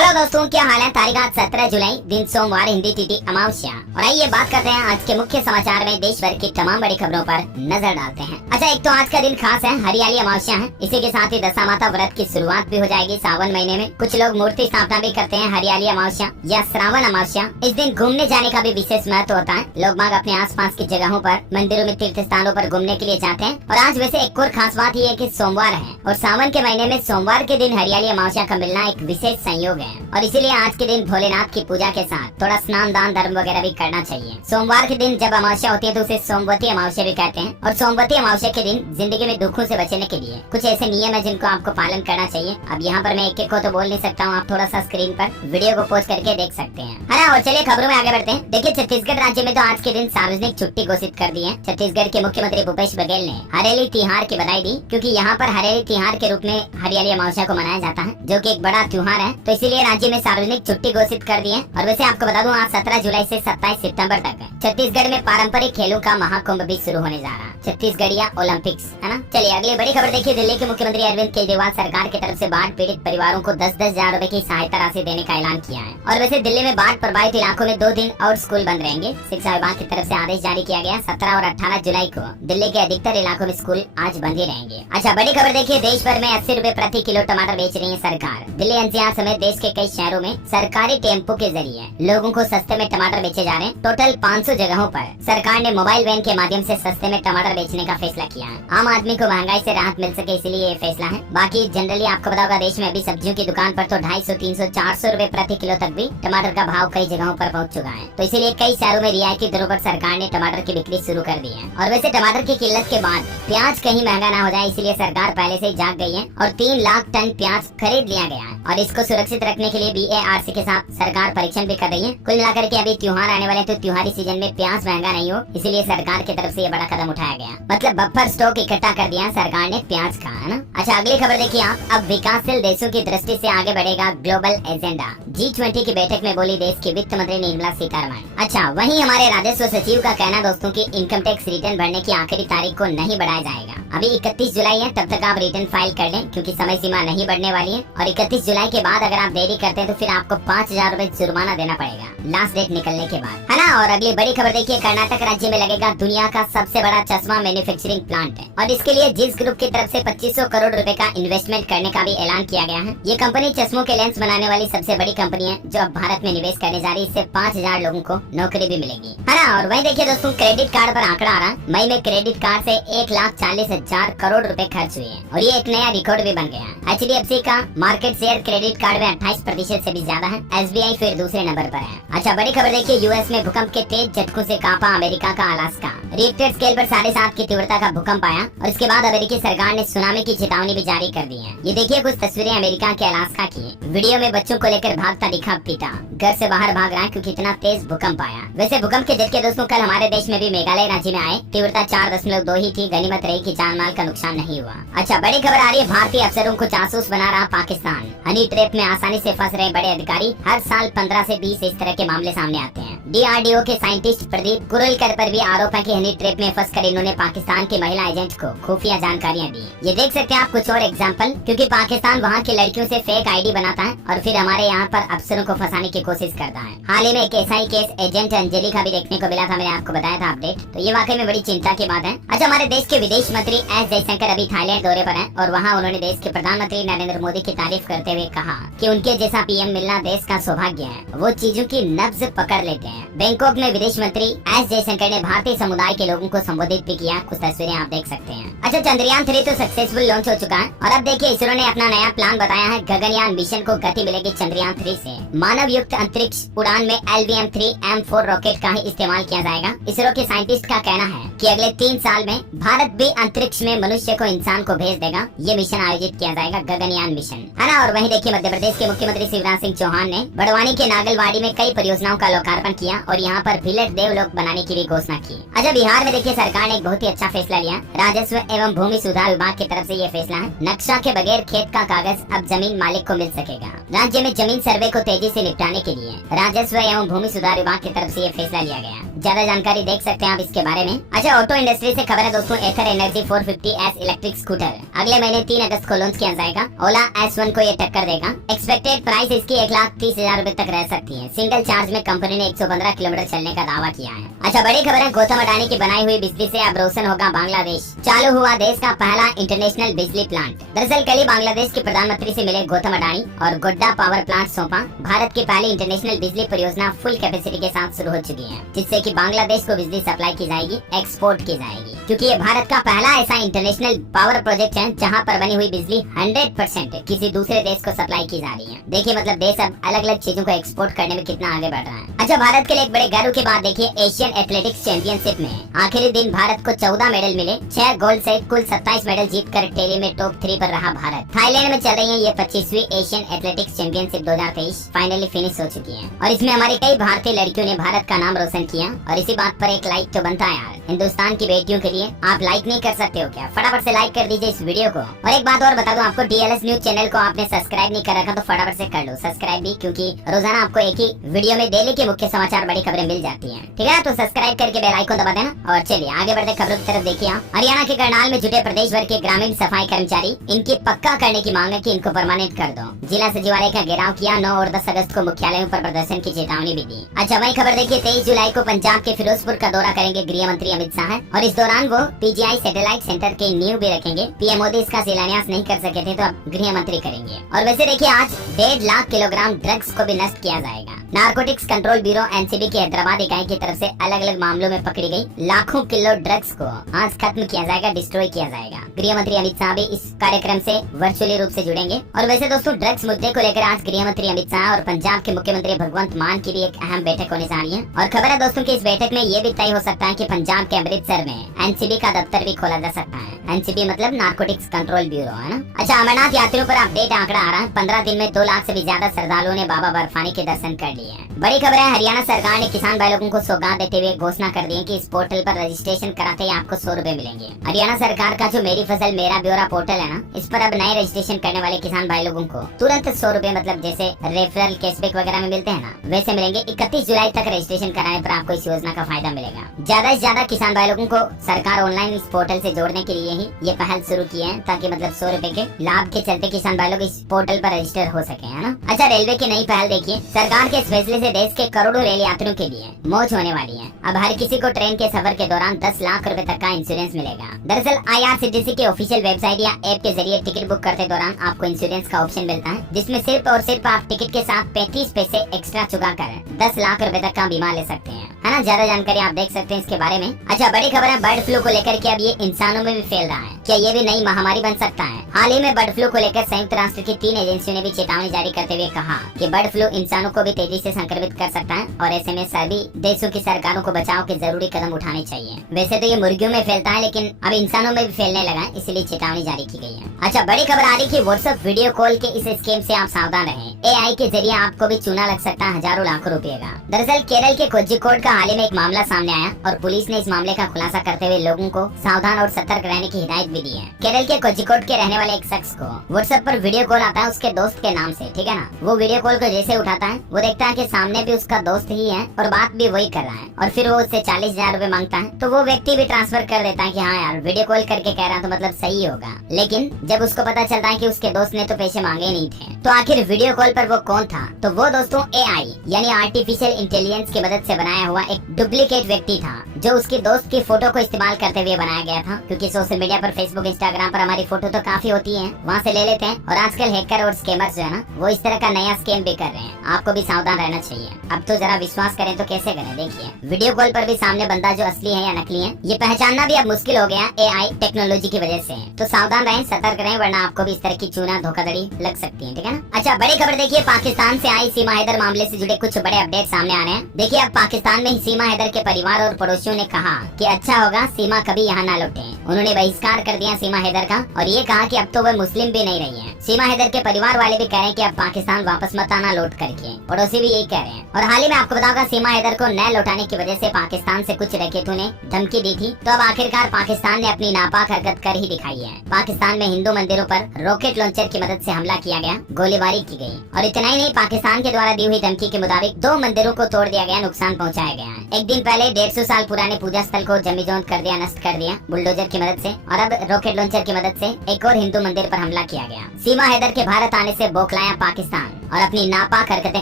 Hello दोस्तों, क्या हाल है। तारीख आज 17 जुलाई, दिन सोमवार, हिंदी तिथि अमावस्या। और आइए बात करते हैं आज के मुख्य समाचार में देश भर की तमाम बड़ी खबरों पर नजर डालते हैं। अच्छा, एक तो आज का दिन खास है, हरियाली अमावस्या है। इसी के साथ ही दशामाता व्रत की शुरुआत भी हो जाएगी सावन महीने में। कुछ लोग मूर्ति स्थापना भी करते हैं हरियाली अमावस्या या श्रावण अमावस्या। इस दिन घूमने जाने का भी विशेष महत्व होता है। लोग बाग अपने आसपास की जगहों पर, मंदिरों में, तीर्थ स्थानों पर घूमने के लिए जाते हैं। और आज वैसे एक और खास बात ये है कि सोमवार है और सावन के महीने में सोमवार के दिन हरियाली अमावस्या का मिलना एक विशेष संयोग है। और इसीलिए आज के दिन भोलेनाथ की पूजा के साथ थोड़ा स्नान, दान, धर्म वगैरह भी करना चाहिए। सोमवार के दिन जब अमावस्या होती है तो उसे सोमवती अमावस्या भी कहते हैं। और सोमवती अमावस्या के दिन जिंदगी में दुखों से बचने के लिए कुछ ऐसे नियम है जिनको आपको पालन करना चाहिए। अब यहाँ पर मैं एक एक को तो बोल नहीं सकता हूँ, आप थोड़ा सा स्क्रीन पर वीडियो को पोस्ट करके देख सकते हैं, है ना। और चलिए खबरों में आगे बढ़ते हैं। देखिए, छत्तीसगढ़ राज्य में तो आज के दिन सार्वजनिक छुट्टी घोषित कर दी है। छत्तीसगढ़ के मुख्यमंत्री भूपेश बघेल ने हरेली तिहार की बधाई दी, क्योंकि यहाँ पर हरेली तिहार के रूप में हरियाली अमावस्या को मनाया जाता है, जो कि एक बड़ा त्योहार है। तो इसीलिए राज्य में सार्वजनिक छुट्टी घोषित कर दी है। और वैसे आपको बता दूं, आज 17 जुलाई से 27 सितंबर तक है छत्तीसगढ़ में पारंपरिक खेलों का महाकुंभ भी शुरू होने जा रहा है, छत्तीसगढ़िया ओलंपिक्स, है ना। चलिए अगली बड़ी खबर देखिए। दिल्ली के मुख्यमंत्री अरविंद केजरीवाल सरकार की तरफ से बाढ़ पीड़ित परिवारों को 10-10 हजार रूपए की सहायता राशि देने का ऐलान किया है। और वैसे दिल्ली में बाढ़ प्रभावित इलाकों में 2 दिन और स्कूल बंद रहेंगे। शिक्षा विभाग की तरफ से आदेश जारी किया गया। 17 और 18 जुलाई को दिल्ली के अधिकतर इलाकों में स्कूल आज बंद ही रहेंगे। अच्छा, बड़ी खबर देखिए। देश भर में 80 रूपए प्रति किलो टमाटर बेच रही है सरकार। दिल्ली एनसीआर समेत देश के कई शहरों में सरकारी टेम्पो के जरिए लोगों को सस्ते में टमाटर बेचे जा रहे हैं। टोटल 500 जगहों पर सरकार ने मोबाइल वैन के माध्यम से सस्ते में टमाटर बेचने का फैसला किया है। आम आदमी को महंगाई से राहत मिल सके, इसलिए ये फैसला है। बाकी जनरली आपको पता होगा, देश में अभी सब्जियों की दुकान पर तो 250, 300, 400 रूपए प्रति किलो तक भी टमाटर का भाव कई जगहों पर पहुंच चुका है। तो इसीलिए कई शहरों में रियायती दरों पर सरकार ने टमाटर की बिक्री शुरू कर दी है। और वैसे टमाटर की किल्लत के बाद प्याज कहीं महंगा ना हो जाए, इसलिए सरकार पहले से ही जाग गई है और 3 लाख टन प्याज खरीद लिया गया है। और इसको सुरक्षित रखने के लिए BARC के साथ सरकार परीक्षण भी कर रही है। कुल मिलाकर के अभी त्योहार आने वाले, तो त्योहारी सीजन में प्याज महंगा नहीं हो, इसीलिए सरकार की तरफ से ये बड़ा कदम उठाया गया। मतलब बफर स्टॉक इकट्ठा कर दिया सरकार ने प्याज का, है ना। अच्छा, अगली खबर देखिए आप। अब विकासशील देशों की दृष्टि से आगे बढ़ेगा ग्लोबल एजेंडा। G20 की बैठक में बोली देश की वित्त मंत्री निर्मला सीतारमण। अच्छा, वहीं हमारे राजस्व सचिव का कहना दोस्तों की इनकम टैक्स रिटर्न भरने की आखिरी तारीख को नहीं बढ़ाया जाएगा। अभी 31 जुलाई है, तब तक आप रिटर्न फाइल कर लें, क्योंकि समय सीमा नहीं बढ़ने वाली है। और 31 जुलाई के बाद अगर आप देरी करते हैं तो फिर आपको 5000 रूपए जुर्माना देना पड़ेगा लास्ट डेट निकलने के बाद, है ना। और अगली बड़ी खबर देखिए। कर्नाटक राज्य में लगेगा दुनिया का सबसे बड़ा चश्मा मैन्युफैक्चरिंग प्लांट है। और इसके लिए जिस ग्रुप की तरफ से 2500 करोड़ रुपए का इन्वेस्टमेंट करने का भी ऐलान किया गया है। ये कंपनी चश्मों के लेंस बनाने वाली सबसे बड़ी कंपनी है जो अब भारत में निवेश करने जा रही है। इससे 5000 लोगों को नौकरी भी मिलेगी, है ना। और वही देखिए दोस्तों, क्रेडिट कार्ड पर आंकड़ा आ रहा है। मई में क्रेडिट कार्ड से 1,40,000 करोड़ रुपए खर्च हुए हैं और ये एक नया रिकॉर्ड भी बन गया है। HDFC का मार्केट शेयर क्रेडिट कार्ड में 28% से भी ज्यादा है। SBI फिर दूसरे नंबर पर है। अच्छा, बड़ी खबर देखिए। यूएस में भूकंप के तेज झटकों से कांपा अमेरिका का अलास्का। रिक्टर स्केल पर 7.5 की तीव्रता का भूकंप आया और इसके बाद अमेरिकी सरकार ने सुनामी की चेतावनी भी जारी कर दी है। ये देखिए कुछ तस्वीरें अमेरिका के अलास्का की। वीडियो में बच्चों को लेकर भागता दिखा पिता, घर से बाहर भाग रहा है क्योंकि इतना तेज भूकंप आया। वैसे भूकंप के झटके दोस्तों कल हमारे देश में भी मेघालय राज्य में आए। तीव्रता 4.2 ही थी। गनीमत रही कि जान माल का नुकसान नहीं हुआ। अच्छा, बड़ी खबर आ रही है। भारतीय अफसरों को जासूस बना रहा पाकिस्तान। हनी ट्रैप में आसानी से फंस रहे बड़े अधिकारी। हर साल 15 से 20 इस तरह के मामले सामने आते हैं। DRDO के साइंटिस्ट प्रदीप कुरलकर पर भी आरोप है कि हनी ट्रैप में फंसकर इन्होंने पाकिस्तान के महिला एजेंट को खुफिया जानकारियां दी। ये देख सकते हैं आप कुछ और एग्जांपल, क्योंकि पाकिस्तान वहाँ की लड़कियों से फेक ID बनाता है और फिर हमारे यहाँ पर अफसरों को फंसाने की कोशिश करता है। हाल ही में एक SI केस एजेंट अंजलि का भी देखने को मिला था, मैंने आपको बताया था अपडेट। तो ये वाकई में बड़ी चिंता की बात है। अच्छा, हमारे देश के विदेश मंत्री S जयशंकर अभी थाईलैंड दौरे पर हैं और वहाँ उन्होंने देश के प्रधानमंत्री नरेंद्र मोदी की तारीफ करते हुए कहा कि उनके जैसा PM मिलना देश का सौभाग्य है। वो चीजों की नब्ज पकड़ लेते हैं। बैंकॉक में विदेश मंत्री S जयशंकर ने भारतीय समुदाय के लोगों को संबोधित भी किया। कुछ तस्वीरें आप देख सकते हैं। अच्छा, चंद्रयान 3 तो सक्सेसफुल लॉन्च हो चुका है और अब देखिए इसरो ने अपना नया प्लान बताया है। गगनयान मिशन को गति मिलेगी चंद्रयान 3 से। मानव युक्त अंतरिक्ष उड़ान में LVM-3 रॉकेट का ही इस्तेमाल किया जाएगा। इसरो के साइंटिस्ट का कहना है कि अगले 3 साल में भारत भी अंतरिक्ष में मनुष्य को, इंसान को भेज देगा। ये मिशन आयोजित किया जाएगा, गगनयान मिशन, है ना। और वहीं देखिए मध्य प्रदेश के मुख्यमंत्री शिवराज सिंह चौहान ने बड़वानी के नागलवाड़ी में कई परियोजनाओं का लोकार्पण किया और यहाँ पर विलेज देवलोक बनाने की भी घोषणा की। अच्छा, बिहार में देखिए सरकार ने एक बहुत ही अच्छा फैसला लिया। राजस्व एवं भूमि सुधार विभाग की तरफ से ये फैसला है। नक्शा के बगैर खेत का कागज अब जमीन मालिक को मिल सकेगा। राज्य में जमीन सर्वे को तेजी से निपटाने के लिए राजस्व एवं भूमि सुधार विभाग की तरफ से ये फैसला लिया गया। ज्यादा जानकारी देख सकते हैं आप इसके बारे में। अच्छा, ऑटो इंडस्ट्री से खबर है दोस्तों, एथर एनर्जी 450S इलेक्ट्रिक स्कूटर अगले महीने 3 अगस्त को लॉन्च किया जाएगा। ओला S1 को ये टक्कर देगा। एक्सपेक्टेड प्राइस इसकी 1,30,000 रूपए तक रह सकती है। सिंगल चार्ज में कंपनी ने 115 किलोमीटर चलने का दावा किया है। अच्छा, बड़ी खबर है, गौतम अडानी की बनाई हुई बिजली से अब रोशन होगा बांग्लादेश। चालू हुआ देश का पहला इंटरनेशनल बिजली प्लांट। दरअसल कल ही बांग्लादेश के प्रधानमंत्री से मिले गौतम अडानी और गोड्डा पावर प्लांट सौंपा। भारत की पहली इंटरनेशनल बिजली परियोजना फुल कैपेसिटी के साथ शुरू हो चुकी है, जिससे कि बांग्लादेश को बिजली सप्लाई की जाएगी, एक्सपोर्ट की जाएगी, क्योंकि ये भारत का पहला ऐसा इंटरनेशनल पावर प्रोजेक्ट है जहां पर बनी हुई बिजली 100% किसी दूसरे देश को सप्लाई की जा रही है। देखिए मतलब देश अब अलग अलग चीजों को एक्सपोर्ट करने में कितना आगे बढ़ रहा है। अच्छा, भारत के लिए एक बड़े गर्व की बात देखिए, एशियन एथलेटिक्स चैंपियनशिप में आखिरी दिन भारत को 14 मेडल मिले। 6 गोल्ड सहित कुल 27 मेडल जीतकर टेली में टॉप 3 पर रहा भारत। थाईलैंड में चल रही है ये 25वीं Asian athletics championship 2023 finally finish हो चुकी है और इसमें हमारी कई भारतीय लड़कियों ने भारत का नाम रोशन किया। और इसी बात पर एक लाइक तो बनता है यार, हिंदुस्तान की बेटियों के लिए। आप लाइक नहीं कर सकते हो क्या? फटाफट से लाइक कर दीजिए इस वीडियो को। और एक बात और बता दूं आपको, DLS न्यूज चैनल को आपने सब्सक्राइब नहीं कर रखा तो फटाफट से कर लो सब्सक्राइब भी, क्योंकि रोजाना आपको एक ही वीडियो में डेली के मुख्य समाचार, बड़ी खबरें मिल जाती हैं। ठीक है, तो सब्सक्राइब करके बेल आइकन दबा देना। और चलिए आगे बढ़ते खबरों की तरफ। देखिए, हरियाणा के करनाल में जुटे प्रदेश भर के ग्रामीण सफाई कर्मचारी, इनकी पक्का करने की मांग है कि इनको परमानेंट कर दो। जिला सचिवालय का घेराव किया। 9 और 10 अगस्त को मुख्यालयों पर प्रदर्शन की चेतावनी भी दी। अच्छा, वही खबर देखिए, 23 जुलाई को पंजाब के फिरोजपुर का दौरा करेंगे गृह मंत्री अमित शाह और इस दौरान वो PGI सैटेलाइट सेंटर के नींव भी रखेंगे। PM मोदी इसका शिलान्यास नहीं कर सके थे तो अब गृह मंत्री करेंगे। और वैसे देखिए, आज 1.5 लाख किलोग्राम ड्रग्स को भी नष्ट किया जाएगा। नारकोटिक्स कंट्रोल ब्यूरो NCB की हैदराबाद इकाई की तरफ से अलग अलग मामलों में पकड़ी गई लाखों किलो ड्रग्स को आज खत्म किया जाएगा, डिस्ट्रॉय किया जाएगा। गृह मंत्री अमित शाह भी इस कार्यक्रम से वर्चुअली रूप से जुड़ेंगे। और वैसे दोस्तों, ड्रग्स मुद्दे को लेकर आज गृह मंत्री अमित शाह और पंजाब के मुख्यमंत्री भगवंत मान की भी एक अहम बैठक होने जा रही है। और खबर है दोस्तों कि इस बैठक में ये भी तय हो सकता है कि पंजाब के अमृतसर में NCB का दफ्तर भी खोला जा सकता है। NCB मतलब नारकोटिक्स कंट्रोल ब्यूरो, है ना। अच्छा, अमरनाथ यात्रियों पर अपडेट आंकड़ा आ रहा है। 15 दिन में 2 लाख से भी ज्यादा श्रद्धालुओं ने बाबा बर्फानी के दर्शन कर लिए हैं। बड़ी खबर है, हरियाणा सरकार ने किसान भाई लोगों को सौगात देते हुए घोषणा कर दी है कि इस पोर्टल पर रजिस्ट्रेशन कराते ही आपको 100 रुपए मिलेंगे। हरियाणा सरकार का जो मेरी फसल मेरा ब्यौरा पोर्टल है ना, इस पर अब नए रजिस्ट्रेशन करने वाले किसान भाई लोगों को तुरंत 100 रुपए, मतलब जैसे रेफरल कैशबैक वगैरह में मिलते हैं ना, वैसे मिलेंगे। 31 जुलाई तक रजिस्ट्रेशन कराने पर आपको इस योजना का फायदा मिलेगा। ज्यादा से ज्यादा किसान भाई लोगों को सरकार ऑनलाइन इस पोर्टल से जोड़ने के लिए ही ये पहल शुरू की है, ताकि मतलब 100 रुपए के लाभ के चलते किसान भाई लोग इस पोर्टल पर रजिस्टर हो सके, है ना। अच्छा, रेलवे की नई पहल देखिए, सरकार के इस फैसले से देश के करोड़ों रेल यात्रियों के लिए मौज होने वाली है। अब हर किसी को ट्रेन के सफर के दौरान 10 लाख रुपए तक का इंश्योरेंस मिलेगा। दरअसल IRCTC के ऑफिशियल वेबसाइट या ऐप के जरिए टिकट बुक करते दौरान आपको इंश्योरेंस का ऑप्शन मिलता है, जिसमें सिर्फ और सिर्फ आप टिकट के साथ 35 पैसे एक्स्ट्रा चुका कर 10 लाख रुपए तक का बीमा ले सकते हैं, है ना। ज्यादा जानकारी आप देख सकते हैं इसके बारे में। अच्छा, बड़ी खबर है बर्ड फ्लू को लेकर के अब ये इंसानों में भी फैल रहा है। क्या ये भी नई महामारी बन सकता है? हाल ही में बर्ड फ्लू को लेकर संयुक्त राष्ट्र की 3 एजेंसियों ने भी चेतावनी जारी करते हुए कहा कि बर्ड फ्लू इंसानों को भी तेजी से संक्रमित कर सकता है और ऐसे में सभी देशों की सरकारों को बचाव के जरूरी कदम उठाने चाहिए। वैसे तो ये मुर्गियों में फैलता है, लेकिन अब इंसानों में भी फैलने लगा है, इसलिए चेतावनी जारी की गई है। अच्छा, बड़ी खबर आ रही कि व्हाट्सएप वीडियो कॉल के इस स्कीम से आप सावधान रहें। AI के जरिए आपको भी चूना लग सकता है हजारों लाखों रुपए का। दरअसल केरल के कोझिकोड का हाल ही में एक मामला सामने आया और पुलिस ने इस मामले का खुलासा करते हुए लोगों को सावधान और सतर्क रहने की हिदायत भी दी है। केरल के कोझिकोड के रहने वाले एक शख्स को व्हाट्सएप पर वीडियो कॉल आता है उसके दोस्त के नाम से, ठीक है ना। वो वीडियो कॉल को जैसे उठाता है, वो देखता है कि सामने भी उसका दोस्त ही है और बात भी वही कर रहा है, और फिर वो उससे 40,000 रुपए मांगता है। तो वो व्यक्ति भी ट्रांसफर कर देता है कि हाँ यार, वीडियो कॉल करके कह रहा तो मतलब सही होगा। लेकिन जब उसको पता चलता है कि उसके दोस्त ने तो पैसे मांगे नहीं थे, तो आखिर वीडियो कॉल पर वो कौन था? तो वो दोस्तों AI यानी आर्टिफिशियल इंटेलिजेंस की मदद से बनाया हुआ एक डुप्लीकेट व्यक्ति था, जो उसके दोस्त की फोटो को इस्तेमाल करते हुए बनाया गया था। क्योंकि सोशल मीडिया पर फेसबुक, इंस्टाग्राम पर हमारी फोटो तो काफी होती है, वहाँ से ले लेते हैं। और आजकल हैकर और स्कैमर्स जो है ना, वो इस तरह का नया स्कैम भी कर रहे हैं। आपको भी सावधान रहना चाहिए। अब तो जरा विश्वास करें तो कैसे करें? देखिए, वीडियो कॉल पर भी सामने बंदा जो असली है या नकली है, ये पहचानना भी अब मुश्किल हो गया AI टेक्नोलॉजी की वजह से। तो सावधान रहें, सतर्क रहें, वरना आपको भी इस तरह की चूना धोखाधड़ी लग सकती है, ठीक है ना। अच्छा, बड़ी खबर देखिए, पाकिस्तान से आई सीमा हैदर मामले से जुड़े कुछ बड़े अपडेट सामने आ रहे हैं। देखिए, अब पाकिस्तान में सीमा हैदर के परिवार और पड़ोसियों ने कहा कि अच्छा होगा सीमा कभी यहाँ न लौटे। उन्होंने बहिष्कार कर दिया सीमा हैदर का और ये कहा कि अब तो वह मुस्लिम भी नहीं रही है। सीमा हैदर के परिवार वाले भी कह रहे हैं कि अब पाकिस्तान वापस मत आना लौट करके, पड़ोसी भी यही कह रहे हैं। और हाल ही में आपको बताऊंगा, सीमा हैदर को न लौटाने की वजह से पाकिस्तान से कुछ डकैतों ने धमकी दी थी। तो अब आखिरकार पाकिस्तान ने अपनी नापाक हरकत कर ही दिखाई है। पाकिस्तान में हिंदू मंदिरों पर रॉकेट लॉन्चर की मदद से हमला किया गया, गोलीबारी की गई। और इतना ही नहीं, पाकिस्तान के द्वारा दी हुई धमकी के मुताबिक 2 मंदिरों को तोड़ दिया गया, नुकसान पहुंचाया गया है। एक दिन पहले 150 साल पुराने पूजा स्थल को जमीजोत कर दिया, नष्ट कर दिया बुलडोजर की मदद से, और अब रॉकेट लॉन्चर की मदद से एक और हिंदू मंदिर पर हमला किया गया। सीमा हैदर के भारत आने से बौखलाया पाकिस्तान और अपनी नापाक हरकतें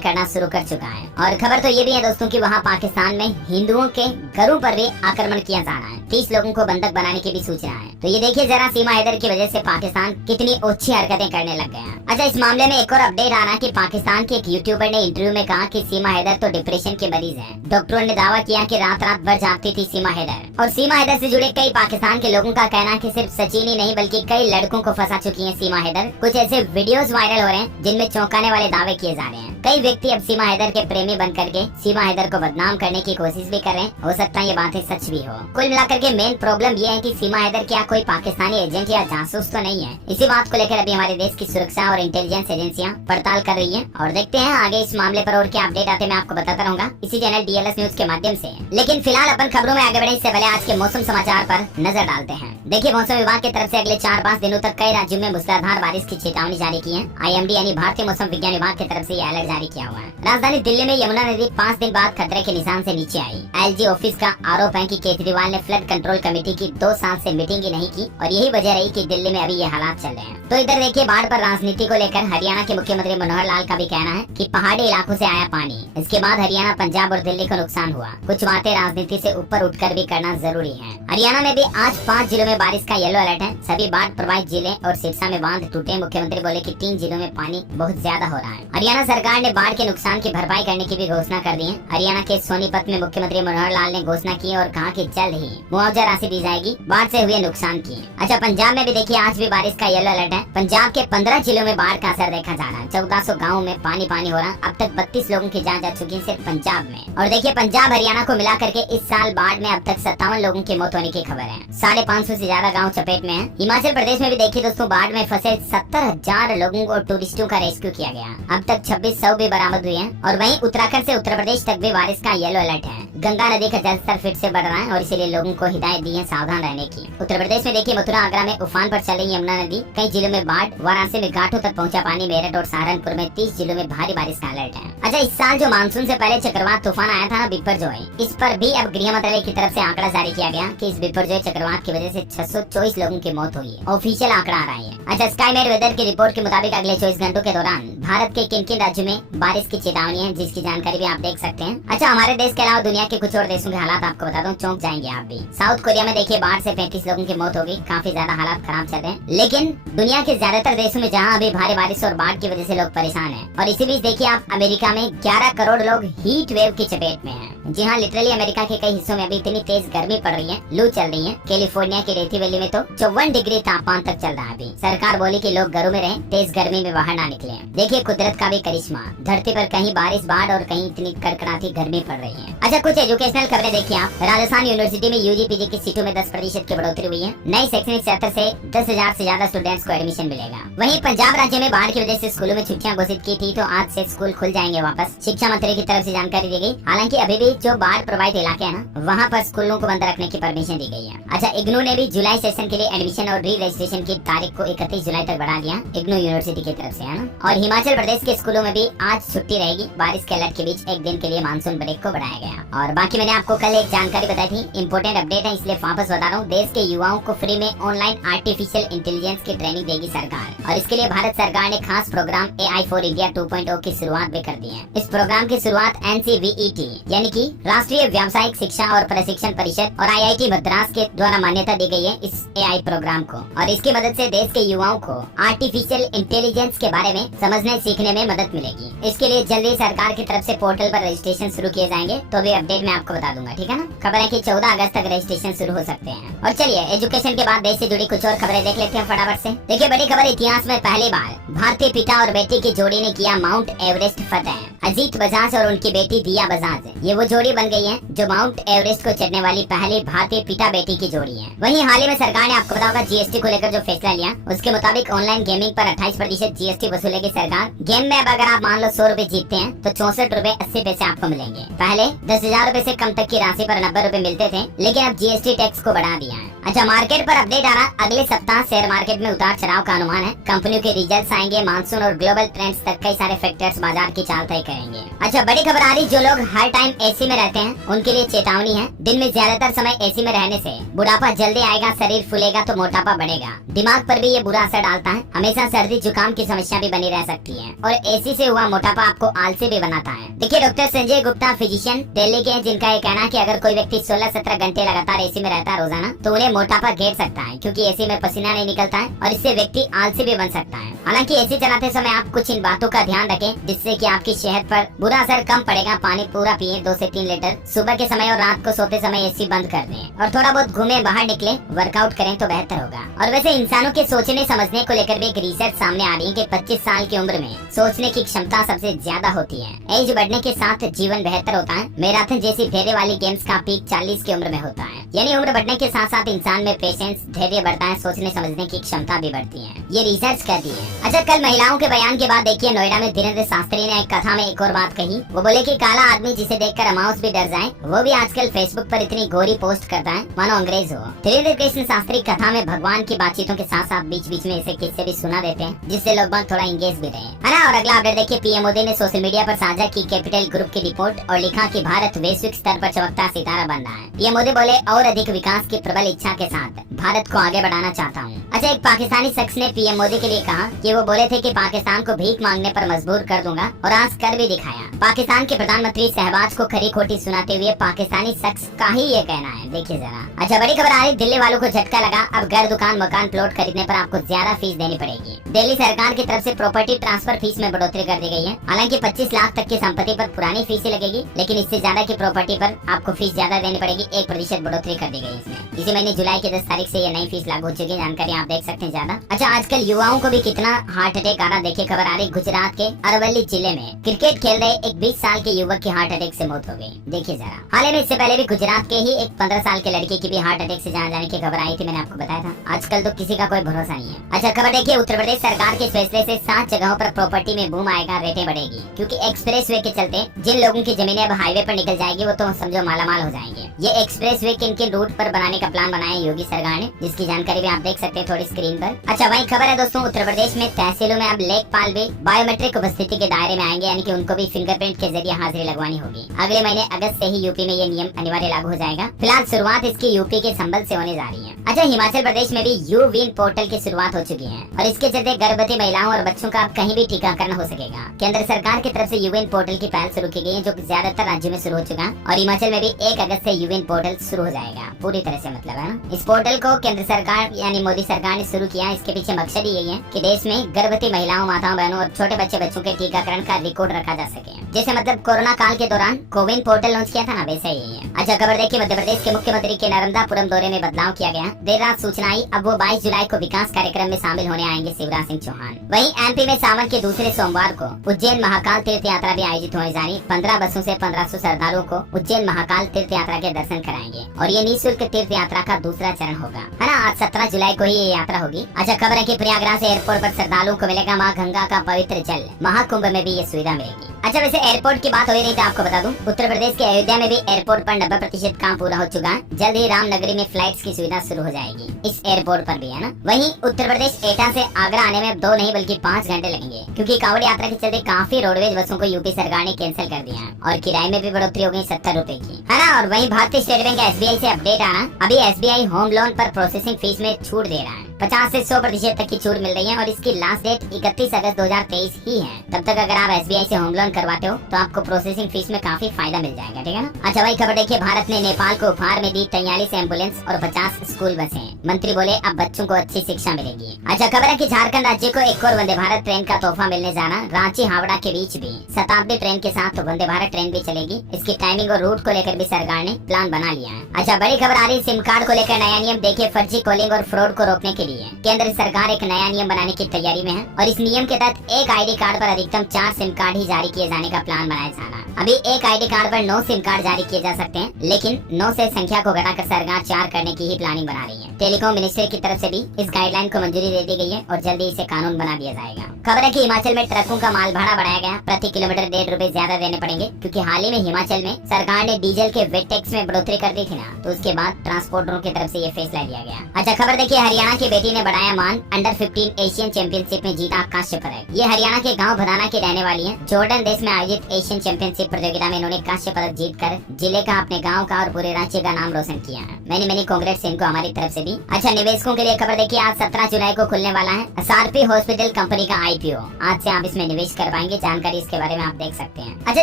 करना शुरू कर चुका है। और खबर तो ये भी है दोस्तों कि वहाँ पाकिस्तान में हिंदुओं के घरों पर भी आक्रमण किया जा रहा है। 30 लोगों को बंधक बनाने की भी सूचना है। तो ये देखिए जरा सीमा हैदर की वजह से पाकिस्तान कितनी ओछी हरकतें करने लग गया है। अच्छा, इस मामले में एक और अपडेट आ रहा है कि पाकिस्तान के एक यूट्यूबर ने इंटरव्यू में कहा कि सीमा हैदर तो डिप्रेशन के मरीज हैं। डॉक्टरों ने दावा किया कि रात रात भर जागती थी सीमा हैदर। और सीमा हैदर से जुड़े कई पाकिस्तान के लोगों का कहना है कि सिर्फ सचिन ही नहीं बल्कि कई लड़कों को फंसा चुकी है सीमा हैदर। कुछ ऐसे वीडियोस वायरल हो रहे हैं जिनमें चौंकाने वाले दावे किए जा रहे हैं। कई व्यक्ति अब सीमा हैदर के प्रेमी बन करके सीमा हैदर को बदनाम करने की कोशिश भी कर रहे हैं। हो सकता है ये बातें सच भी हो। कुल मिलाकर के मेन प्रॉब्लम ये है कि सीमा हैदर क्या कोई पाकिस्तानी एजेंट या जासूस तो नहीं है। इसी बात को लेकर अभी हमारे देश की सुरक्षा और इंटेलिजेंस एजेंसियां पड़ताल कर रही है और देखते हैं आगे इस मामले पर और क्या अपडेट आते मैं आपको बताता रहूंगा इसी चैनल DLS न्यूज के माध्यम से। लेकिन फिलहाल अपन खबरों में आगे बढ़े इससे पहले आज के मौसम समाचार पर नजर डालते हैं। देखिए, मौसम विभाग की तरफ से अगले 4-5 दिनों तक कई राज्यों में मूसलाधार बारिश की चेतावनी जारी की है। IMD यानी भारतीय मौसम विज्ञान विभाग की तरफ से ये अलर्ट जारी किया हुआ है। राजधानी दिल्ली में यमुना नदी 5 दिन बाद खतरे के निशान से नीचे आई। LG ऑफिस का आरोप है कि केजरीवाल ने फ्लड कंट्रोल कमेटी की 2 साल से मीटिंग ही नहीं की और यही वजह रही कि दिल्ली में अभी ये हालात चल रहे हैं। तो इधर देखिए, बाढ़ पर राजनीति को लेकर हरियाणा के मुख्यमंत्री मनोहर लाल का भी कहना है कि पहाड़ी इलाकों से आया पानी, इसके बाद हरियाणा, पंजाब और दिल्ली को नुकसान हुआ। कुछ बातें राजनीति से ऊपर उठकर भी करना जरूरी है। हरियाणा में भी आज 5 जिलों में बारिश का येलो अलर्ट है। सभी बाढ़ प्रभावित जिले और सिरसा में बांध टूटे। मुख्यमंत्री बोले कि 3 जिलों में पानी बहुत ज्यादा हो रहा है। हरियाणा सरकार ने बाढ़ के नुकसान की भरपाई करने की भी घोषणा कर दी है। हरियाणा के सोनीपत में मुख्यमंत्री मनोहर लाल ने घोषणा की और कहा कि जल्द ही मुआवजा राशि दी जाएगी बाढ़ से हुए नुकसान की। अच्छा, पंजाब में भी देखिए आज भी बारिश का येलो अलर्ट है। पंजाब के 15 जिलों में बाढ़ का असर देखा जा रहा है। 1400 गाँव में पानी पानी हो रहा है। अब तक 32 लोगों की जान जा चुकी है सिर्फ पंजाब में। और देखिए, पंजाब हरियाणा को मिला करके इस साल बाढ़ में अब तक 57 लोगों की मौत होने की खबर है। 550 से ज्यादा गाँव चपेट में है। हिमाचल प्रदेश में भी देखिए दोस्तों, बाढ़ में फंसे 70,000 लोगों और टूरिस्टों का रेस्क्यू किया गया। अब तक 26 शव भी बरामद हुए हैं। और वहीं उत्तराखंड से उत्तर प्रदेश तक भी बारिश का येलो अलर्ट है। गंगा नदी का जलस्तर फिर से बढ़ रहा है और इसीलिए लोगों को हिदायत दी है सावधान रहने की। उत्तर प्रदेश में देखिए, मथुरा आगरा में उफान पर चल रही यमुना नदी। कई जिलों में बाढ़, वाराणसी में घाटों तक पहुंचा पानी। मेरठ और सहारनपुर में 30 जिलों में भारी बारिश का अलर्ट है। अच्छा, इस साल जो मानसून से पहले चक्रवात तूफान आया था ना, बिपरजॉय, इस पर भी अब गृह मंत्रालय की तरफ से आंकड़ा जारी किया गया कि इस बिपरजॉय चक्रवात की वजह से 624 लोगों की मौत हुई। ऑफिशियल आंकड़ा आ रहा है। अच्छा, स्काईमेट वेदर की रिपोर्ट के मुताबिक अगले 24 घंटों के दौरान भारत के किन किन राज्यों में बारिश की चेतावनी है, जिसकी जानकारी भी आप देख सकते हैं। अच्छा, हमारे देश के अलावा दुनिया के कुछ और देशों के हालात आपको बता दूं, चौंक जाएंगे आप भी। साउथ कोरिया में देखिए, बाढ़ से 35 लोगों की मौत हो गई। काफी ज्यादा हालात खराब चल रहे हैं। लेकिन दुनिया के ज्यादातर देशों में जहां अभी भारी बारिश और बाढ़ की वजह से लोग परेशान हैं। और इसी बीच देखिए आप, अमेरिका में 11 करोड़ लोग हीट वेव की चपेट में हैं। जी हाँ, लिटरली अमेरिका के कई हिस्सों में अभी इतनी तेज गर्मी पड़ रही है, लू चल रही है। कैलिफोर्निया की डेथी वैली में तो 54 डिग्री तापमान तक चल रहा है अभी। सरकार बोली कि लोग घरों में रहें, तेज गर्मी में बाहर ना निकले। देखिए कुदरत का भी करिश्मा, धरती पर कहीं बारिश, बाढ़ और कहीं इतनी कड़कड़ाती गर्मी पड़ रही है। अच्छा, कुछ एजुकेशनल खबरें देखिए आप। राजस्थान यूनिवर्सिटी में UG PG की सीटों में 10% की बढ़ोतरी हुई है। नई शैक्षणिक सत्र से 10,000 से ज्यादा स्टूडेंट्स को एडमिशन मिलेगा। वहीं पंजाब राज्य में बाढ़ की वजह से स्कूलों में छुट्टियां घोषित की थी, तो आज से स्कूल खुल जाएंगे वापस। शिक्षा मंत्री की तरफ से जानकारी दी गई। हालांकि अभी भी जो बाढ़ प्रभावित इलाके हैं ना, वहाँ पर स्कूलों को बंद रखने की परमिशन दी गई है। अच्छा, इग्नू ने भी जुलाई सेशन के लिए एडमिशन और री रजिस्ट्रेशन की तारीख को 31 जुलाई तक बढ़ा दिया। इग्नू यूनिवर्सिटी की तरफ से, है ना। और हिमाचल प्रदेश के स्कूलों में भी आज छुट्टी रहेगी। बारिश के अलर्ट के बीच एक दिन के लिए मानसून ब्रेक को बढ़ाया गया। और बाकी मैंने आपको कल एक जानकारी बताई थी, इंपोर्टेंट अपडेट है इसलिए वापस बता रहा हूँ। देश के युवाओं को फ्री में ऑनलाइन आर्टिफिशियल इंटेलिजेंस की ट्रेनिंग देगी सरकार। और इसके लिए भारत सरकार ने खास प्रोग्राम AI फॉर इंडिया 2.0 की शुरुआत भी कर दी है। इस प्रोग्राम की शुरुआत NCVET यानी कि राष्ट्रीय व्यावसायिक शिक्षा और प्रशिक्षण परिषद और IIT मद्रास के द्वारा मान्यता दी गई है इस AI प्रोग्राम को। और इसकी मदद से देश के युवाओं को आर्टिफिशियल इंटेलिजेंस के बारे में समझने सीखने में मदद मिलेगी। इसके लिए जल्दी सरकार की तरफ से पोर्टल पर रजिस्ट्रेशन शुरू किए जाएंगे, तो भी अपडेट मैं आपको बता दूंगा, ठीक है ना। खबर है कि 14 अगस्त तक रजिस्ट्रेशन शुरू हो सकते हैं। और चलिए एजुकेशन के बाद देश से जुड़ी कुछ और खबरें देख लेते हैं फटाफट से। देखिए, बड़ी खबर, इतिहास में पहली बार भारतीय पिता और बेटी की जोड़ी ने किया माउंट एवरेस्ट फतेह। अजीत बजाज और उनकी बेटी दिया बजाज, ये वो जोड़ी बन गई है जो माउंट एवरेस्ट को चढ़ने वाली पहली भारतीय पिता बेटी की जोड़ी है। वहीं हाल ही में सरकार ने, आपको बताऊंगा, GST को लेकर जो फैसला लिया, उसके मुताबिक ऑनलाइन गेमिंग पर 28% GST वसूलेगी सरकार। गेम में अब अगर आप मान लो 100 रुपए जीतते हैं तो 64 रुपए 80 पैसे आपको मिलेंगे। पहले 10,000 रुपए से कम तक की राशि पर 90 रुपए मिलते थे, लेकिन अब GST टैक्स को बढ़ा दिया है। अच्छा, मार्केट पर अपडेट आ रहा, अगले सप्ताह शेयर मार्केट में उतार चढ़ाव का अनुमान है। कंपनियों के रिजल्ट्स आएंगे, मानसून और ग्लोबल ट्रेंड्स तक कई सारे फैक्टर्स बाजार की चाल तय करेंगे। रहेंगे। अच्छा, बड़ी खबर आ रही, जो लोग हर टाइम एसी में रहते हैं उनके लिए चेतावनी है। दिन में ज्यादातर समय एसी में रहने से बुढ़ापा जल्दी आएगा, शरीर फूलेगा तो मोटापा बढ़ेगा, दिमाग पर भी ये बुरा असर डालता है। हमेशा सर्दी जुकाम की समस्या भी बनी रह सकती है और एसी से हुआ मोटापा आपको आलसी भी बनाता है। देखिए, डॉक्टर संजय गुप्ता फिजिशियन दिल्ली के हैं, जिनका ये कहना है कि अगर कोई व्यक्ति 16-17 घंटे लगातार एसी में रहता है रोजाना तो उन्हें मोटापा घेर सकता है, क्योंकि एसी में पसीना नहीं निकलता है और इससे व्यक्ति आलसी भी बन सकता है। हालांकि एसी चलाते समय आप कुछ इन बातों का ध्यान रखें, जिससे कि आपकी सेहत पर बुरा असर कम पड़ेगा। पानी पूरा पिए 2 से 3 लीटर, सुबह के समय और रात को सोते समय एसी बंद कर दें और थोड़ा बहुत घूमे, बाहर निकले, वर्कआउट करें तो बेहतर होगा। और वैसे इंसानों के सोचने समझने को लेकर भी एक रिसर्च सामने आ रही है कि 25 साल की उम्र में सोचने की क्षमता सबसे ज्यादा होती है। एज बढ़ने के साथ जीवन बेहतर होता है। मैराथन जैसी धैर्य वाली गेम्स का पीक 40 की उम्र में होता है। यानी उम्र बढ़ने के साथ साथ इंसान में पेशेंस, धैर्य बढ़ता है, सोचने समझने की क्षमता भी बढ़ती है। ये रिसर्च करती है। अच्छा, कल महिलाओं के बयान के बाद देखिए नोएडा में धीरेन्द्र शास्त्री ने एक कथा में एक और बात कही। वो बोले कि काला आदमी जिसे देखकर अमाउस भी डर जाए, वो भी आजकल फेसबुक पर इतनी गोरी पोस्ट करता है मानो अंग्रेज हो। धीरेन्द्र कृष्ण शास्त्री कथा में भगवान की बातचीतों के साथ साथ बीच बीच में ऐसे किस्से भी सुना देते हैं, जिससे लोग बाग थोड़ा इंगेज भी रहे, है ना। और अगला अपडेट देखिए, पीएम मोदी ने सोशल मीडिया पर साझा की कैपिटल ग्रुप की रिपोर्ट और लिखा कि भारत वैश्विक स्तर पर चमकता सितारा बन रहा है। पीएम मोदी बोले, और अधिक विकास की प्रबल इच्छा के साथ भारत को आगे बढ़ाना चाहता हूँ। अच्छा, एक पाकिस्तानी शख्स ने पीएम मोदी के लिए कहा कि वो बोले थे कि पाकिस्तान को भीख मांगने पर मजबूर कर दूंगा, और आज कर भी दिखाया। पाकिस्तान के प्रधानमंत्री शहबाज को खरी खोटी सुनाते हुए पाकिस्तानी शख्स का ही ये कहना है, देखिए जरा। अच्छा, बड़ी खबर आ रही, दिल्ली वालों को झटका लगा। अब घर, दुकान, मकान, प्लॉट खरीदने पर आपको ज्यादा फीस देनी पड़ेगी। दिल्ली सरकार की तरफ से प्रॉपर्टी ट्रांसफर फीस में बढ़ोतरी कर दी गई है। हालांकि 25 लाख तक की संपत्ति पर पुरानी फीस ही लगेगी, लेकिन इससे ज्यादा की प्रॉपर्टी पर आपको फीस ज्यादा देनी पड़ेगी। 1% बढ़ोतरी कर दी गई इसमें। इसी महीने जुलाई की 10 तारीख से ये नई फीस लागू हो चुकी है। जानकारी आप देख सकते हैं ज्यादा। अच्छा, आजकल युवाओं को भी कितना हार्ट अटैक आ रहा, देखिए खबर आ रही, गुजरात के अरवली जिले में क्रिकेट खेल रहे एक 20 साल के युवक की हार्ट अटैक से मौत हो गई। देखिए जरा, हाल ही में इससे पहले भी गुजरात के ही एक 15 साल के लड़के की भी हार्ट अटैक से जान जाने की खबर आई थी, मैंने आपको बताया था। आजकल तो किसी का कोई भरोसा नहीं है। अच्छा, खबर देखिए, उत्तर प्रदेश सरकार के फैसले से 7 जगहों पर प्रॉपर्टी में बूम आएगा, रेटें बढ़ेगी, क्योंकि एक्सप्रेस वे के चलते जिन लोगों की जमीनें अब हाईवे पर निकल जाएगी वो तो समझो मालामाल हो जाएंगे। ये एक्सप्रेस वे किन किन रूट पर बनाने का प्लान बनाया योगी सरकार ने, जिसकी जानकारी भी आप देख सकते हैं थोड़ी स्क्रीन पर। अच्छा, वही खबर है दोस्तों, उत्तर प्रदेश में तहसीलों में अब लेखपाल भी बायोमेट्रिक उपस्थिति के दायरे में आएंगे, यानी कि उनको भी फिंगरप्रिंट के जरिए हाजिरी लगवानी होगी। अगले महीने अगस्त से ही यूपी में ये नियम अनिवार्य लागू हो जाएगा। फिलहाल शुरुआत इसकी यूपी के संबल से होने जा रही है। अच्छा, हिमाचल प्रदेश में भी यू विन पोर्टल की शुरुआत हो चुकी है और इसके चलते गर्भवती महिलाओं और बच्चों का अब कहीं भी टीकाकरण हो सकेगा। केंद्र सरकार की तरफ से यू विन पोर्टल की पहल शुरू की गई है, जो ज्यादातर राज्यों में शुरू हो चुका है और हिमाचल में भी 1 अगस्त से यू विन पोर्टल शुरू हो जाएगा पूरी तरह से, मतलब है ना। इस पोर्टल को केंद्र सरकार यानी मोदी सरकार ने शुरू किया। इसके पीछे मकसद ही यही है कि देश में गर्भवती महिलाओं, माताओं, बहनों और छोटे बच्चों के टीकाकरण का रिकॉर्ड रखा जा सके। जैसे मतलब कोरोना काल के दौरान कोविन पोर्टल लॉन्च किया था ना, वैसे ही है। अच्छा, खबर देखिए, मध्य प्रदेश के मुख्यमंत्री के नर्मदापुरम दौरे में बदलाव किया गया। देर रात सूचना आई, अब वो 22 जुलाई को विकास कार्यक्रम में शामिल होने आएंगे शिवराज सिंह चौहान। वहीं एमपी में सावन के दूसरे सोमवार को उज्जैन महाकाल तीर्थ यात्रा भी आयोजित होने जा रही। 15 बसों से 1500 श्रद्धालुओं को उज्जैन महाकाल तीर्थ यात्रा के दर्शन कराएंगे और ये निःशुल्क तीर्थ यात्रा का दूसरा चरण होगा, है ना। आज 17 जुलाई को ही ये यात्रा होगी। अच्छा, खबर है कि प्रयागराज एयरपोर्ट पर श्रद्धालुओं को मिलेगा माँ गंगा का पवित्र जल। महाकुंभ में भी ये सुविधा मिलेगी। अच्छा, वैसे एयरपोर्ट की बात हो रही थी, आपको बता दूं, उत्तर प्रदेश के अयोध्या में भी एयरपोर्ट पर 90% काम पूरा हो चुका है। जल्द ही रामनगरी में फ्लाइट्स की सुविधा शुरू हो जाएगी इस एयरपोर्ट पर भी, है ना। वहीं उत्तर प्रदेश एटा से आगरा आने में 2 नहीं बल्कि 5 घंटे लगेंगे, क्योंकि कांवड़ यात्रा के चलते काफी रोडवेज बसों को यूपी सरकार ने कैंसिल कर दिया है और किराए में भी बढ़ोतरी हो गई 70 रुपए की, है ना। और वहीं भारतीय स्टेट बैंक SBI से अपडेट आना, अभी SBI होम लोन पर प्रोसेसिंग फीस में छूट दे रहा है। 50 से 100% तक की छूट मिल रही है और इसकी लास्ट डेट 31 अगस्त 2023 ही है। तब तक अगर आप SBI से होम लोन करवाते हो तो आपको प्रोसेसिंग फीस में काफी फायदा मिल जाएगा, ठीक है ना। अच्छा, वही खबर देखिए, भारत ने नेपाल को उपहार में दी 43 एम्बुलेंस और 50 स्कूल बसें। मंत्री बोले, अब बच्चों को अच्छी शिक्षा मिलेगी। अच्छा, खबर है कि झारखंड राज्य को एक और वंदे भारत ट्रेन का तोहफा मिलने जाना। रांची हावड़ा के बीच भी शताब्दी ट्रेन के साथ वंदे भारत ट्रेन भी चलेगी। इसकी टाइमिंग और रूट को लेकर भी सरकार ने प्लान बना लिया है। अच्छा, बड़ी खबर आ रही, सिम कार्ड को लेकर नया नियम। देखिए, फर्जी कॉलिंग और फ्रॉड को रोकने के लिए केंद्र सरकार एक नया नियम बनाने की तैयारी में है और इस नियम के तहत एक ID कार्ड पर अधिकतम 4 सिम कार्ड ही जारी किए जाने का प्लान बनाया जा रहा है। अभी एक ID कार्ड पर 9 सिम कार्ड जारी किए जा सकते हैं, लेकिन 9 से संख्या को घटाकर सरकार 4 करने की ही प्लानिंग बना रही है। टेलीकॉम मिनिस्ट्री की तरफ से भी इस गाइडलाइन को मंजूरी दे दी गई है और जल्दी इसे कानून बना दिया जाएगा। खबर है कि हिमाचल में ट्रकों का माल भाड़ा बढ़ाया गया। प्रति किलोमीटर 1.5 रुपए ज्यादा देने पड़ेंगे, क्योंकि हाल ही में हिमाचल में सरकार ने डीजल के वेट टैक्स में बढ़ोतरी कर दी थी ना, तो उसके बाद ट्रांसपोर्टरों की तरफ से ये फैसला लिया गया। अच्छा, खबर देखिए, हरियाणा के बेटी ने बढ़ाया मान, अंडर 15 एशियन चैंपियनशिप में जीता कांस्य पदक। ये हरियाणा के गांव भदाना की रहने वाली है। जॉर्डन देश में आयोजित एशियन चैंपियनशिप प्रतियोगिता में इन्होंने कांस्य पदक जीतकर जिले का, अपने गाँव का और पूरे राज्य का नाम रोशन किया है। मैंने कांग्रेट्स इनको हमारी तरफ से भी। अच्छा, निवेशकों के लिए खबर देखिए, आज 17 जुलाई को खुलने वाला है एसआरपी हॉस्पिटल कंपनी का IPO। आज से आप इसमें निवेश कर पाएंगे। जानकारी इसके बारे में आप देख सकते हैं। अच्छा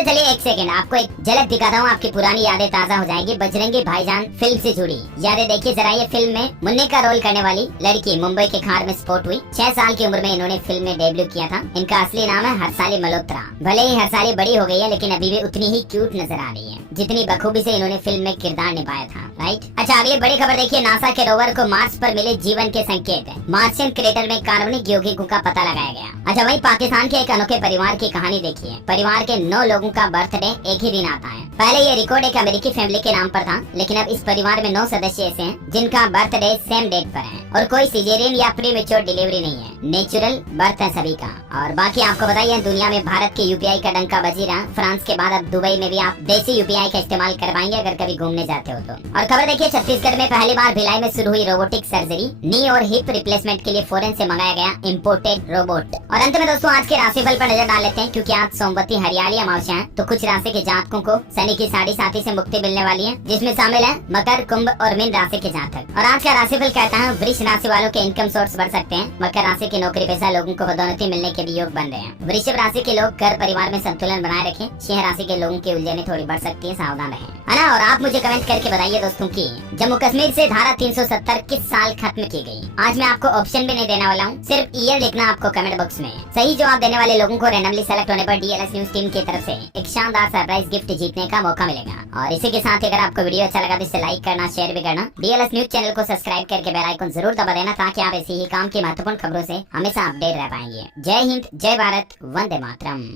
चलिए एक सेकंड, आपको एक झलक दिखाता हूँ, आपकी पुरानी यादें ताजा हो जाएंगी। बजरंगी भाईजान फिल्म से जुड़ी यादें देखिए जरा। ये फिल्म में मुन्ने का रोल करने वाली लड़की मुंबई के खार में स्पॉट हुई। 6 साल की उम्र में इन्होंने फिल्म में डेब्यू किया था। इनका असली नाम है हर्षाली मल्होत्रा। भले ही हर्षाली बड़ी हो गई है, लेकिन अभी भी उतनी ही क्यूट नजर आ रही है जितनी बखूबी से इन्होंने फिल्म में किरदार निभाया था। राइट। अच्छा अगली बड़ी खबर देखिए, नासा के रोवर को मार्स पर मिले जीवन के संकेत। मार्शियन क्रेटर में कार्बनिक यौगिकों का पता लगाया गया। अच्छा वहीं पाकिस्तान के एक अनोखे परिवार की कहानी देखिए। परिवार के 9 लोगों का बर्थडे एक ही दिन आता है। पहले ये रिकॉर्ड एक अमेरिकी फैमिली के नाम पर था, लेकिन अब इस परिवार में 9 सदस्य ऐसे हैं जिनका बर्थडे सेम डेट पर है और कोई सिजेरियन या प्रीमेच्योर डिलीवरी नहीं है। नेचुरल बर्थ है सभी का। और बाकी आपको बताइए, दुनिया में भारत के UPI का डंका बज रहा। फ्रांस के बाद अब दुबई में भी आप देसी UPI का इस्तेमाल करवाएंगे अगर कभी घूमने जाते हो तो। और खबर देखिए, छत्तीसगढ़ में पहली बार भिलाई में शुरू हुई रोबोटिक सर्जरी। नी और हिप रिप्लेसमेंट के लिए फॉरेन से मंगाया गया इम्पोर्टेड रोबोट। और अंत में दोस्तों आज के राशिफल पर नजर डाल लेते हैं, क्योंकि आज सोमवती हरियाली अमावस्या है, तो कुछ राशि के जातकों को शनि की साढ़े साथी से मुक्ति मिलने वाली है, जिसमें शामिल है मकर, कुंभ और मीन राशि के जातक। और आज का राशिफल कहता है वृष राशि वालों के इनकम सोर्स बढ़ सकते हैं। मकर राशि के नौकरी पेशा लोगों को पदोन्नति मिलने के भी योग बन रहे हैं। वृषभ राशि के लोग घर परिवार में संतुलन बनाए रखें। सिंह राशि के लोगों की उलझने थोड़ी बढ़ सकती है, सावधान रहें, है ना। और आप मुझे कमेंट करके बताइए दोस्तों की जम्मू कश्मीर से धारा 370 किस साल खत्म की गई। आज मैं आपको ऑप्शन भी नहीं देने वाला हूँ, सिर्फ ईयर लिखना आपको कमेंट बॉक्स में। सही जवाब देने वाले लोगों को रैंडमली सेलेक्ट होने पर DLS न्यूज टीम की तरफ से एक शानदार सरप्राइज गिफ्ट जीतने का मौका मिलेगा। और इसी के साथ अगर आपको वीडियो अच्छा लगा तो इसे लाइक करना, शेयर भी करना। DLS न्यूज चैनल को सब्सक्राइब करके बेल आइकन जरूर दबा देना, ताकि आप ऐसी ही काम की महत्वपूर्ण खबरों से हमेशा अपडेट रह पाएंगे। जय हिंद, जय भारत, वंदे मातरम।